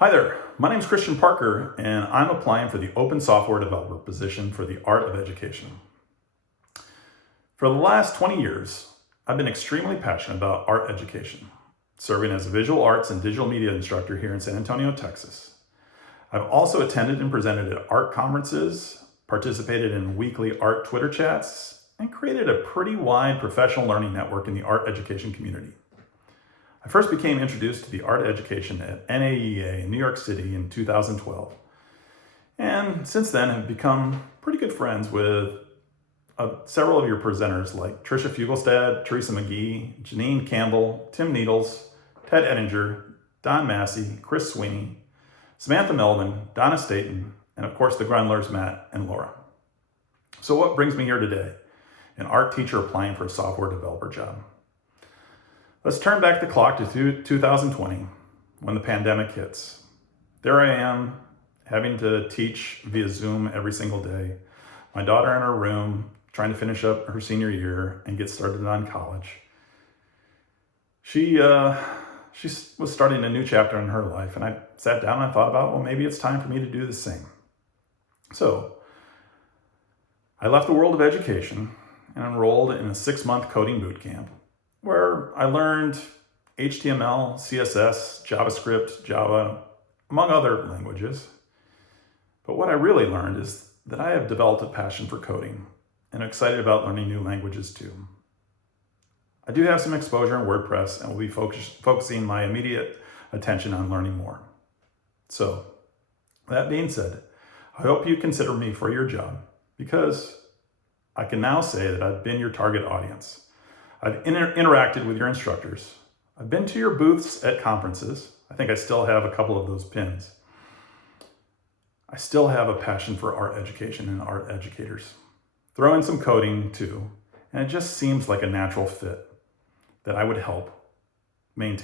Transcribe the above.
Hi there, my name is Christian Parker, and I'm applying for the open software developer position for the Art of Education. For the last 20 years, I've been extremely passionate about art education, serving as a visual arts and digital media instructor here in San Antonio, Texas. I've also attended and presented at art conferences, participated in weekly art Twitter chats, and created a pretty wide professional learning network in the art education community. I first became introduced to the art education at NAEA in New York City in 2012. And since then have become pretty good friends with several of your presenters like Tricia Fugelstad, Teresa McGee, Janine Campbell, Tim Needles, Ted Ettinger, Don Massey, Chris Sweeney, Samantha Melvin, Donna Staten, and of course the Grundlers, Matt and Laura. So what brings me here today? An art teacher applying for a software developer job. Let's turn back the clock to 2020 when the pandemic hits. There I am having to teach via Zoom every single day. My daughter in her room trying to finish up her senior year and get started on college. She was starting a new chapter in her life, and I sat down and I thought about, well, maybe it's time for me to do the same. So I left the world of education and enrolled in a 6-month coding boot camp, where I learned HTML, CSS, JavaScript, Java, among other languages. But what I really learned is that I have developed a passion for coding and I'm excited about learning new languages too. I do have some exposure in WordPress and will be focusing my immediate attention on learning more. So, that being said, I hope you consider me for your job, because I can now say that I've been your target audience. I've interacted with your instructors. I've been to your booths at conferences. I think I still have a couple of those pins. I still have a passion for art education and art educators. Throw in some coding too, and it just seems like a natural fit that I would help maintain.